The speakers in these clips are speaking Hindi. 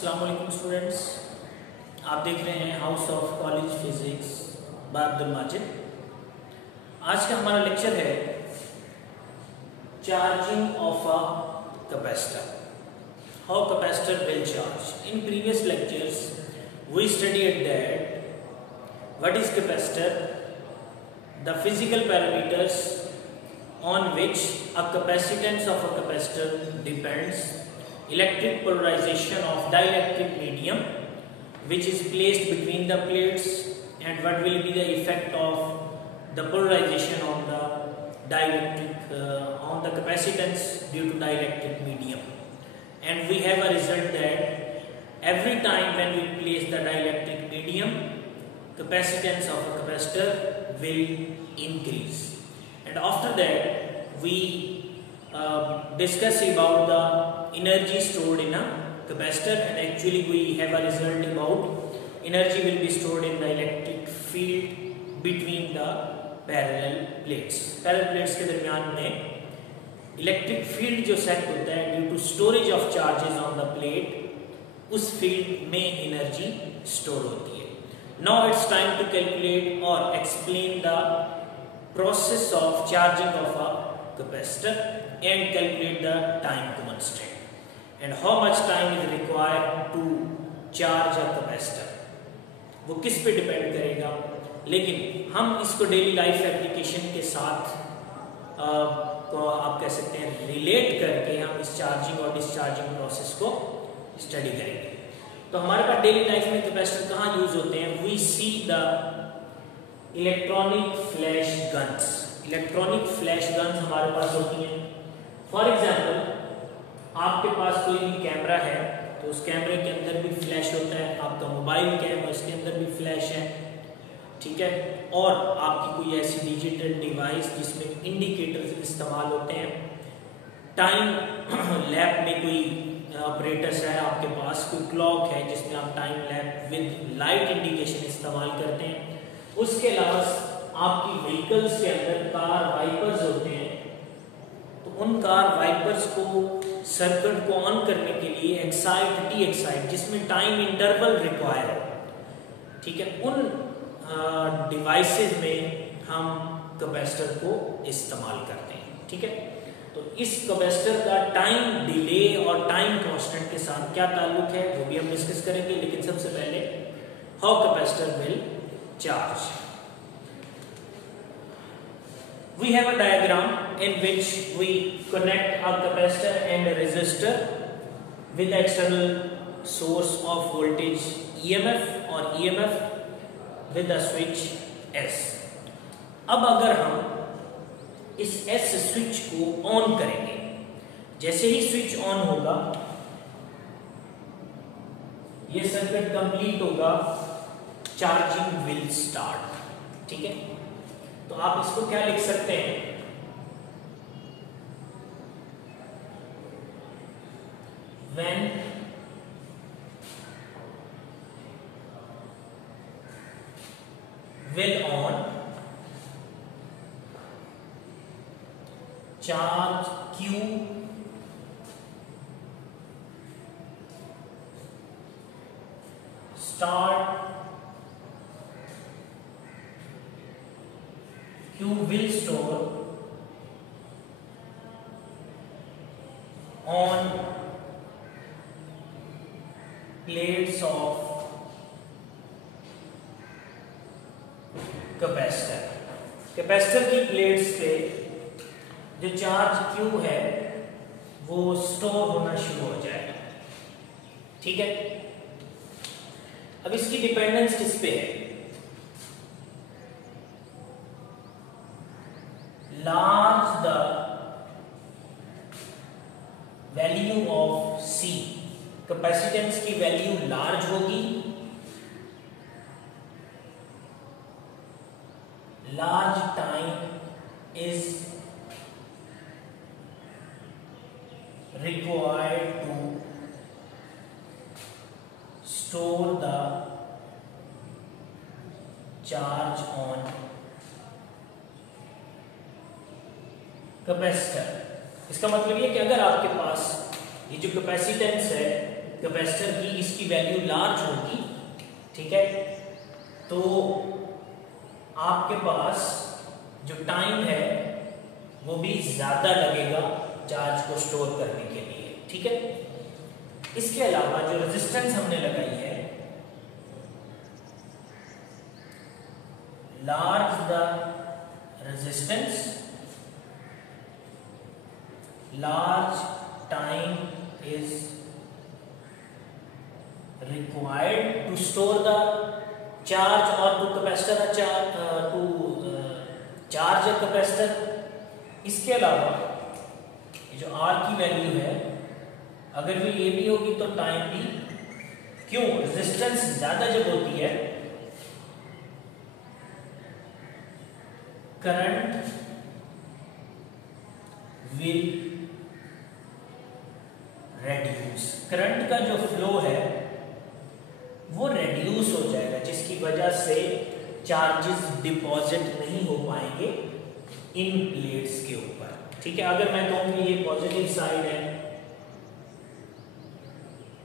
अस्सलाम वालेकुम स्टूडेंट्स, आप देख रहे हैं house of college physics by Abdul Majid. आज का हमारा लेक्चर है charging of a capacitor, how capacitor will charge. In previous lectures we studied that what is capacitor, the physical parameters on which a capacitance of a capacitor depends, electric polarization of dielectric medium which is placed between the plates, and what will be the effect of the polarization on the dielectric on the capacitance due to dielectric medium. And we have a result that every time when we place the dielectric medium, capacitance of a capacitor will increase. And after that we discuss about the energy stored in a capacitor, and actually we have a result about energy will be stored in the electric field between the parallel plates. Parallel plates के दरमियान में इलेक्ट्रिक फील्ड जो सेट होता है due to storage of charges on the plate, उस फील्ड में एनर्जी स्टोर होती है। Now it's time to calculate और explain the process of charging of a capacitor and calculate the time constant and how much time is required to charge a capacitor। वो किस पे डिपेंड करेगा, लेकिन हम इसको डेली लाइफ एप्लीकेशन के साथ को आप कह सकते हैं रिलेट करके हम इस चार्जिंग और डिस्चार्जिंग प्रोसेस को स्टडी करेंगे। तो हमारे पास डेली लाइफ में कैपेसिटर कहाँ यूज होते हैं? We see the electronic flash guns. Electronic flash guns हमारे पास होती हैं। फॉर एग्जांपल, आपके पास कोई भी कैमरा है तो उस कैमरे के अंदर भी फ्लैश होता है, आपका मोबाइल कैमरा उसके अंदर भी फ्लैश है, ठीक है। और आपकी कोई ऐसी डिजिटल डिवाइस जिसमें इंडिकेटर्स इस्तेमाल होते हैं, टाइम लैप में कोई ऑपरेटर्स है, आपके पास कोई क्लॉक है जिसमें आप time lap with light indication इस्तेमाल करते हैं। उसके अलावा आपकी व्हीकल्स के अंदर कार वाइपर्स होते हैं, तो उन कार वाइपर्स को सर्किट को ऑन करने के लिए एक्साइट डी एक्साइट जिसमें टाइम इंटरवल रिक्वायर है, ठीक है, उन डिवाइसेस में हम कैपेसिटर को इस्तेमाल करते हैं, ठीक है। तो इस कैपेसिटर का टाइम डिले और टाइम कांस्टेंट के साथ क्या ताल्लुक है वो भी हम डिस्कस करेंगे, लेकिन सबसे पहले how capacitor will charge. We have a diagram in which we connect a capacitor and a resistor with the external source of voltage EMF or EMF with the switch S. अब अगर हम इस S स्विच को ऑन करेंगे, जैसे ही स्विच ऑन होगा ये सर्किट कंप्लीट होगा, चार्जिंग विल स्टार्ट, ठीक है। तो आप इसको क्या लिख सकते हैं? When will on, charge Q start, Q will store on plates of capacitor. Capacitor की प्लेट्स पे जो चार्ज Q है वो स्टोर होना शुरू हो जाएगा, ठीक है। अब इसकी डिपेंडेंस किस पे है? Large the value of C, capacitance की वैल्यू लार्ज होगी, large time is required to store the charge on capacitor. इसका मतलब ये कि अगर आपके पास ये जो कैपेसिटेंस है कैपेसिटर की इसकी वैल्यू लार्ज होगी, ठीक है, तो आपके पास जो टाइम है वो भी ज्यादा लगेगा चार्ज को स्टोर करने के लिए, ठीक है। इसके अलावा जो रेजिस्टेंस हमने लगाई है, large the resistance, large time is required to store the charge or to capacitor charge a capacitor। इसके अलावा जो R की वैल्यू है अगर भी ये भी होगी तो टाइम भी, क्यों, रेजिस्टेंस ज्यादा जब होती है करंट विल रेड्यूस, करंट का जो फ्लो है वो रेड्यूस हो जाएगा, जिसकी वजह से चार्जेस डिपॉजिट नहीं हो पाएंगे इन प्लेट्स के ऊपर, ठीक है। अगर मैं कहूँ कि ये पॉजिटिव साइड है,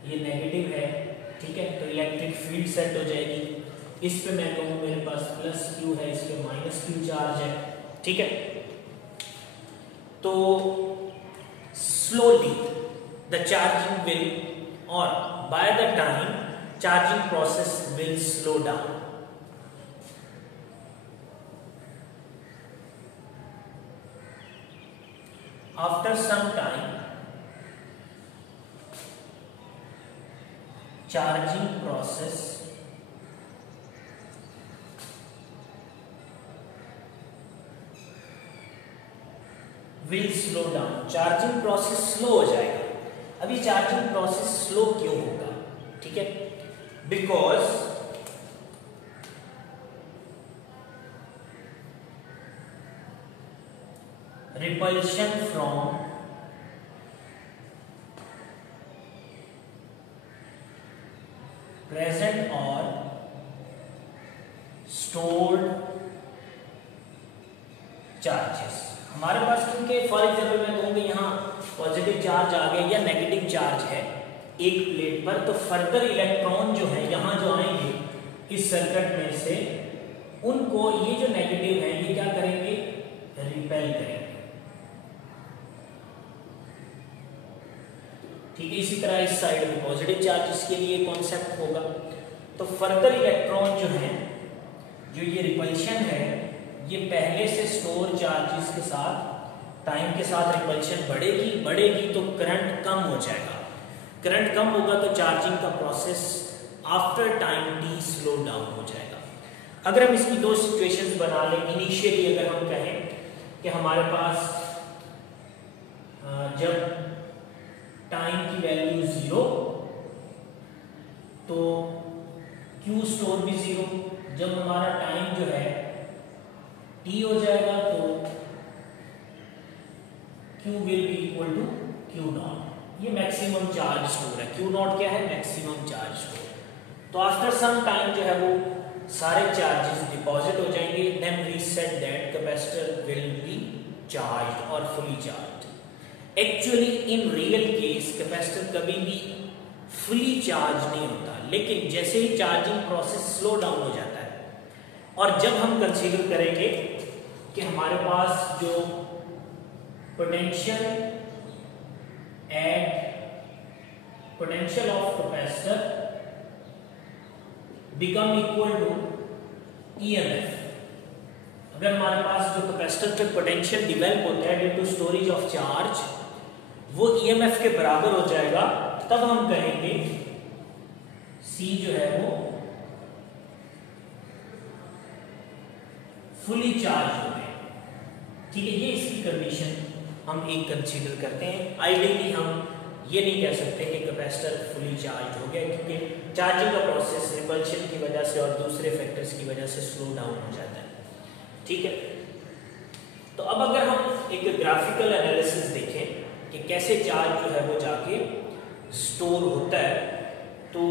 ये नेगेटिव है, ठीक है, तो इलेक्ट्रिक फील्ड सेट हो जाएगी। इस पे मैं कहूँ मेरे पास प्लस क्यू है, इस पे माइनस क्यू चार्ज है, ठीक है। तो slowly the charging will, or by the time charging process will slow down। After some time charging process will slow down, charging process slow हो जाएगा। अभी चार्जिंग प्रोसेस स्लो क्यों होगा, ठीक है, बिकॉज रिपल्शन फ्रॉम प्रेजेंट और स्टोर्ड चार्जेस। हमारे पास क्योंकि फॉर एग्जाम्पल मैं कहूँगी यहाँ पॉजिटिव चार्ज आ गया या नेगेटिव चार्ज है एक प्लेट पर, तो फर्दर इलेक्ट्रॉन जो है यहाँ जो आएंगे इस सर्किट में से, उनको ये जो नेगेटिव है ये क्या करेंगे, रिपेल करेंगे, ठीक है। इसी तरह इस साइड में पॉजिटिव चार्जेस के लिए कॉन्सेप्ट होगा, तो फर्दर इलेक्ट्रॉन जो है, जो ये रिपल्शन है, ये पहले से स्टोर चार्जेस के साथ टाइम के साथ रिपल्शन बढ़ेगी तो करंट कम हो जाएगा, करंट कम होगा तो चार्जिंग का process after time T slow down हो जाएगा। अगर हम इसकी दो सिचुएशंस बना लें, इनिशियली अगर हम कहें कि हमारे पास जब टाइम की वैल्यू 0 तो Q स्टोर भी 0, जब हमारा टाइम जो है T हो जाएगा तो Q will be equal to Q naught. ये मैक्सिमम चार्ज स्टोर है, Q नॉट क्या है, मैक्सिमम चार्ज स्टोर। तो आफ्टर सम टाइम जो है वो सारे चार्जेस डिपॉजिट हो जाएंगे, then we said that capacitor will be charged और fully charged. Actually in real case capacitor कभी भी फुली चार्ज नहीं होता, लेकिन जैसे ही चार्जिंग प्रोसेस स्लो डाउन हो जाता है, और जब हम कंसीडर करेंगे कि हमारे पास जो potential of capacitor become equal to EMF। अगर हमारे पास जो कैपेसिटर पे पोटेंशियल डिवेल्प होता है due to storage of charge, वो EMF के बराबर हो जाएगा, तब हम कहेंगे C जो है वो फुली चार्ज हो गए, ठीक है। ये इसकी कंडीशन हम एक कंसीडर करते हैं। आइडियली हम ये नहीं कह सकते कि कैपेसिटर फुली चार्ज हो गया, क्योंकि चार्जिंग का प्रोसेस रिपल्शन की वजह से और दूसरे फैक्टर्स की वजह से स्लो डाउन हो जाता है, ठीक है। तो अब अगर हम एक ग्राफिकल एनालिसिस देखें कि कैसे चार्ज जो है वो जाके स्टोर होता है, तो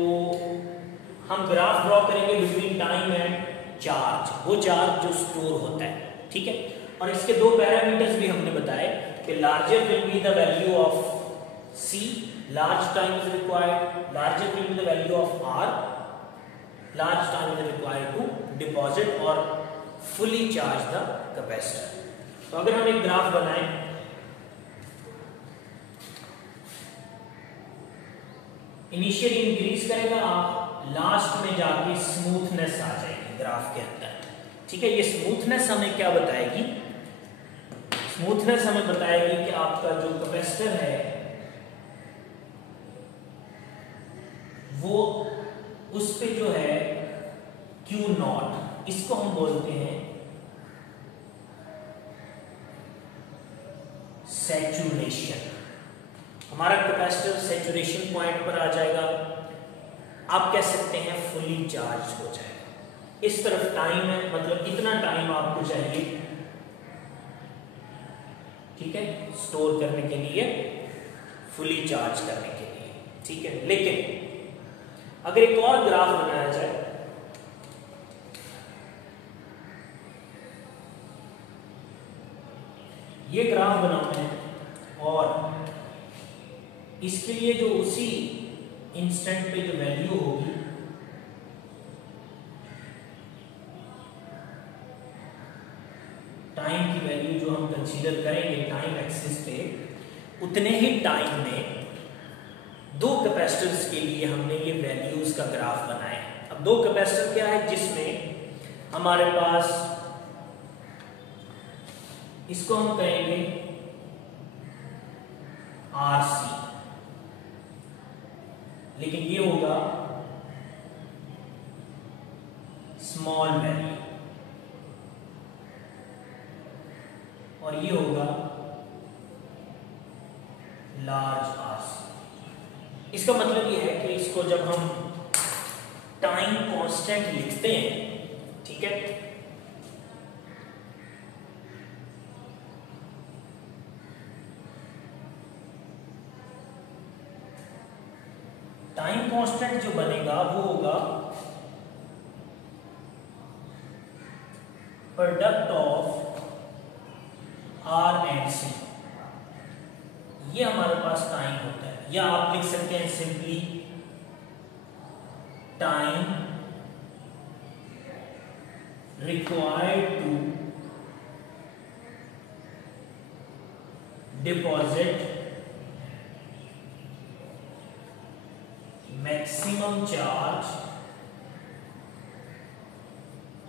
हम ग्राफ ड्रॉ करेंगे बिटवीन टाइम एंड चार्ज, वो चार्ज जो स्टोर होता है, ठीक है। और इसके दो पैरामीटर्स भी हमने बताए कि larger will be the value of C large time is required, larger will be the value of R, large time is required to deposit or fully charge the capacitor. तो अगर हम एक ग्राफ बनाएं, इनिशियली इंक्रीज करेगा, आप लास्ट में जाके स्मूथनेस आ जाएगी ग्राफ के अंदर, ठीक है। ये स्मूथनेस हमें क्या बताएगी? स्मूथनेस हमें बताएगी कि आपका जो कैपेसिटर है वो उस पे जो है Q नॉट, इसको हम बोलते हैं सैचुरेशन। हमारा कैपेसिटर सैचुरेशन पॉइंट पर आ जाएगा, आप कह सकते हैं फुली चार्ज हो जाएगा। इस तरफ टाइम है, मतलब इतना टाइम आपको चाहिए, ठीक है, स्टोर करने के लिए, फुली चार्ज करने के लिए, ठीक है। लेकिन अगर एक और ग्राफ बनाया जाए, ये ग्राफ बनाते हैं और इसके लिए जो उसी इंस्टेंट पे जो वैल्यू होगी टाइम की वैल्यू जो हम कंसीडर करेंगे टाइम एक्सिस पे, उतने ही टाइम में दो कैपेसिटर्स के लिए हमने ये वैल्यूज का ग्राफ बनाया। अब दो कैपेसिटर क्या है, जिसमें हमारे पास, इसको हम कहेंगे RC, लेकिन ये होगा स्मॉल वैल्यू और ये होगा लार्ज RC। इसका मतलब ये है कि इसको जब हम टाइम कांस्टेंट लिखते हैं, ठीक है, टाइम कांस्टेंट जो बनेगा वो होगा product of R and C। ये हमारे पास टाइम होता है, या आप लिख सकते हैं simply time required to deposit maximum charge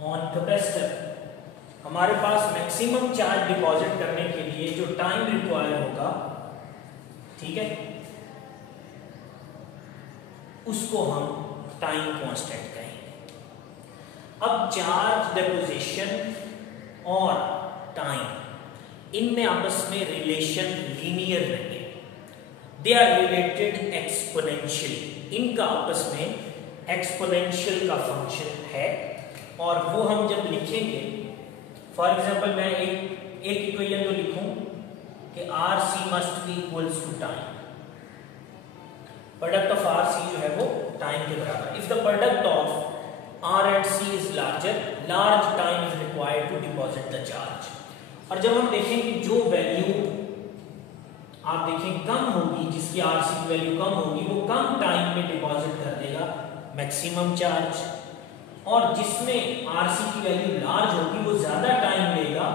on capacitor. हमारे पास मैक्सिमम चार्ज डिपॉजिट करने के लिए जो टाइम रिक्वायर होगा, ठीक है, उसको हम टाइम कांस्टेंट कहेंगे। अब चार्ज डिपोजिशन और टाइम, इनमें आपस में रिलेशन लीनियर रहेंगे, दे आर रिलेटेड एक्सपोनेंशियली, इनका आपस में एक्सपोनेंशियल का फंक्शन है। और वो हम जब लिखेंगे, फॉर एग्जाम्पल मैं एक इक्वेशन तो लिखूं कि RC must be equals to time, product of RC जो है वो टाइम के बराबर। If the product of R and C is larger, large time is required to deposit the charge. और जब हम देखें कि जो वैल्यू आप देखें कम होगी, जिसकी RC की वैल्यू कम होगी, वो कम टाइम में डिपॉजिट कर देगा मैक्सिमम चार्ज, और जिसमें RC की वैल्यू लार्ज होगी वो ज्यादा टाइम लेगा।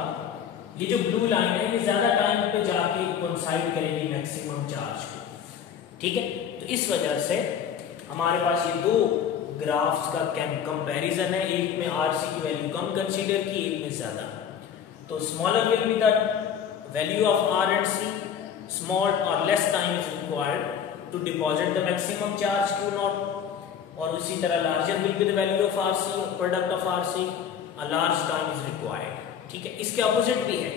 ये जो ब्लू लाइन है ये ज्यादा टाइम पे जाके कोइंसाइड करेगी मैक्सिमम चार्ज को, ठीक है। तो इस वजह से हमारे पास ये दो ग्राफ्स का कंपैरिजन है, एक में RC की वैल्यू कम कंसीडर की, एक में ज्यादा। तो smaller will be the value of R and C, small or less time is required to deposit the maximum charge Q naught, और उसी तरह larger will be the value of RC, product of RC, a large time is required, ठीक है। इसके अपोजिट भी है,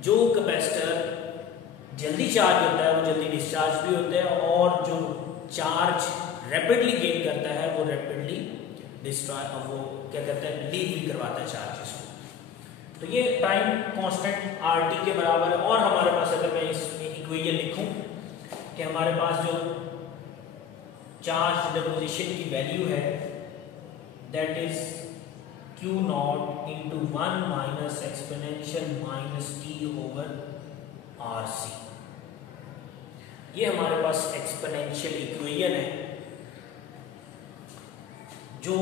जो कैपेसिटर जल्दी चार्ज होता है वो जल्दी डिस्चार्ज भी होता है, और जो चार्ज रैपिडली गेन करता है वो रैपिडली डिस्ट्रॉय, वो क्या कहते हैं, लीव भी करवाता है चार्जेस को। तो ये टाइम कांस्टेंट RT के बराबर है। और हमारे पास अगर मैं इसमें इक्वेशन लिखूं कि हमारे पास जो चार्ज डिपोजिशन की वैल्यू है that is Q naught into 1 minus exponential minus T over RC। ये हमारे पास एक्सपोनेंशियल इक्वेशन है जो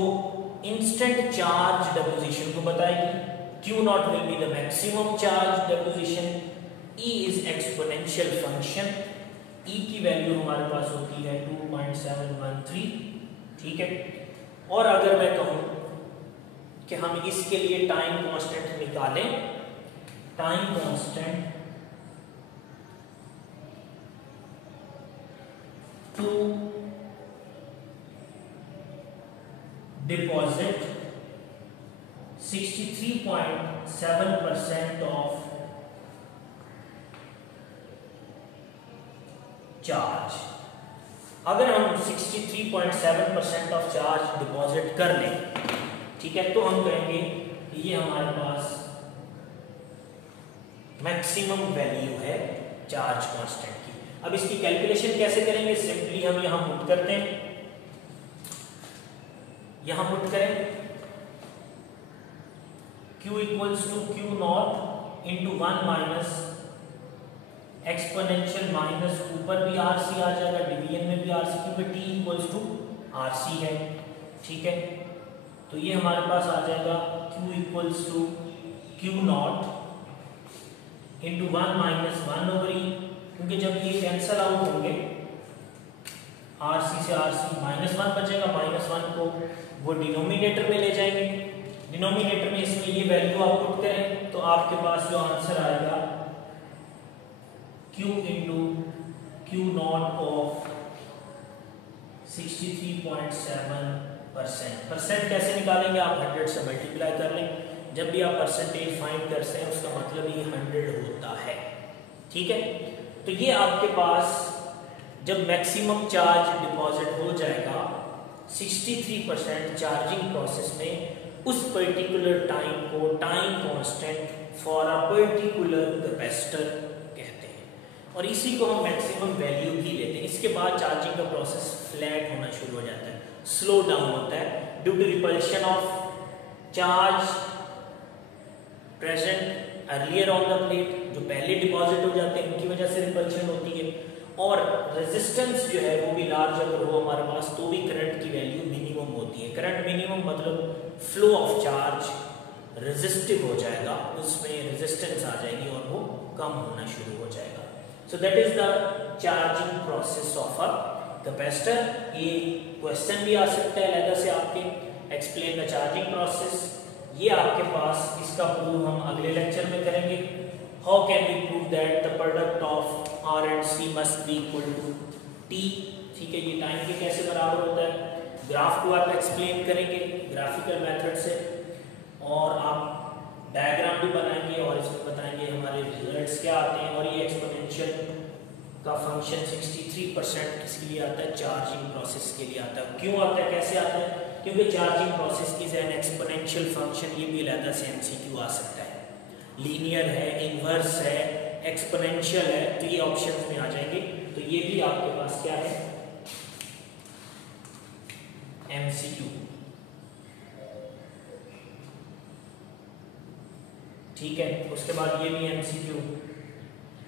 इंस्टेंट चार्ज डिपोजिशन को बताएगी। Q naught will be the maximum charge deposition. E is exponential function. E की वैल्यू हमारे पास होती है 2.713, ठीक है। और अगर मैं कहूं कि हम इसके लिए टाइम कांस्टेंट निकालें, time constant to deposit 63.7% of charge, अगर हम 63.7% ऑफ चार्ज डिपॉजिट कर लें, ठीक है, तो हम कहेंगे कि ये हमारे पास मैक्सिमम वैल्यू है चार्ज कांस्टेंट की। अब इसकी कैलकुलेशन कैसे करेंगे? सिंपली हम यहां पुट करते हैं, यहां पुट करें Q equals to Q naught into 1 minus exponential minus ऊपर भी RC आ जाएगा, डिवीजन में भी RC, क्योंकि T इक्वल्स टू RC है, ठीक है। तो ये हमारे पास आ जाएगा Q equals to Q naught into 1 minus 1/E, क्योंकि जब ये कैंसल आउट होंगे RC से RC -1 बचेगा, -1 को वो डिनोमिनेटर में ले जाएंगे, डिनोमिनेटर में इसमें ये वैल्यू आप पुट करें तो आपके पास जो आंसर आएगा Q into Q not of 63.7%। Percent कैसे निकालेंगे? आप 100 से मल्टीप्लाई कर लें। जब भी आप परसेंटेज फाइंड करते हैं उसका मतलब ये 100 होता है, ठीक है। तो ये आपके पास जब मैक्सिमम चार्ज डिपॉजिट हो जाएगा 63% चार्जिंग प्रोसेस में, उस पर्टिकुलर टाइम को time constant for a particular capacitor कहते हैं, और इसी को हम मैक्सिमम वैल्यू भी लेते हैं। इसके बाद चार्जिंग का प्रोसेस फ्लैट होना शुरू हो जाता है, स्लो डाउन होता है due to repulsion of charge present earlier on the plate, जो पहले डिपॉजिट हो जाते हैं उनकी वजह से रिपल्शन होती है, और रेजिस्टेंस जो है वो भी लार्ज अगर हो हमारे पास तो भी करंट की वैल्यू मिनिमम होती है। करंट मिनिमम मतलब फ्लो ऑफ चार्ज रेजिस्टिव हो जाएगा, उसमें रेजिस्टेंस आ जाएगी और वो कम होना शुरू हो जाएगा। So that is the charging process of a capacitor. ये क्वेश्चन भी आ सकता है अलग से आपके, एक्सप्लेन द चार्जिंग प्रोसेस। ये आपके पास इसका प्रूव हम अगले लेक्चर में करेंगे। How can we prove that the product of R and C must be equal to T, ठीक है। ये टाइम के कैसे बराबर होता है, ग्राफ को आप एक्सप्लेन करेंगे ग्राफिकल मेथड से, और आप डायग्राम भी बनाएंगे और इसमें बताएंगे हमारे रिजल्ट्स क्या आते हैं। और ये एक्सपोनेंशियल का फंक्शन 63% किसके लिए आता है? चार्जिंग प्रोसेस के लिए आता है। क्यों आता है, कैसे आता है? क्योंकि charging process is an exponential function. ये भी अलग से MCQ आ सकता है, लीनियर है, इनवर्स है, एक्सपोनेंशियल है, तो ये ऑप्शंस में आ जाएंगे। तो ये भी आपके पास क्या है? MCQ, ठीक है। उसके बाद ये भी MCQ,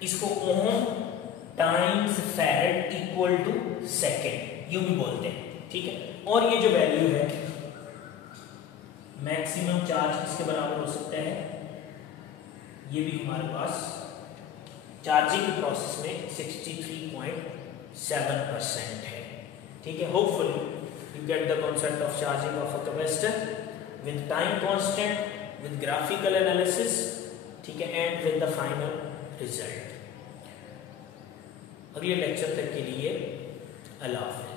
इसको ohm times farad equal to second यूं भी बोलते हैं, ठीक है। और ये जो वैल्यू है मैक्सिमम चार्ज किसके बराबर हो सकता है? ये भी हमारे पास चार्जिंग प्रोसेस में 63.7% है, ठीक है। Hopefully you get the concept of charging of a capacitor with time constant, with graphical analysis, ठीक है, and with the final result। अगले लेक्चर तक के लिए अल्लाह हाफ़िज़।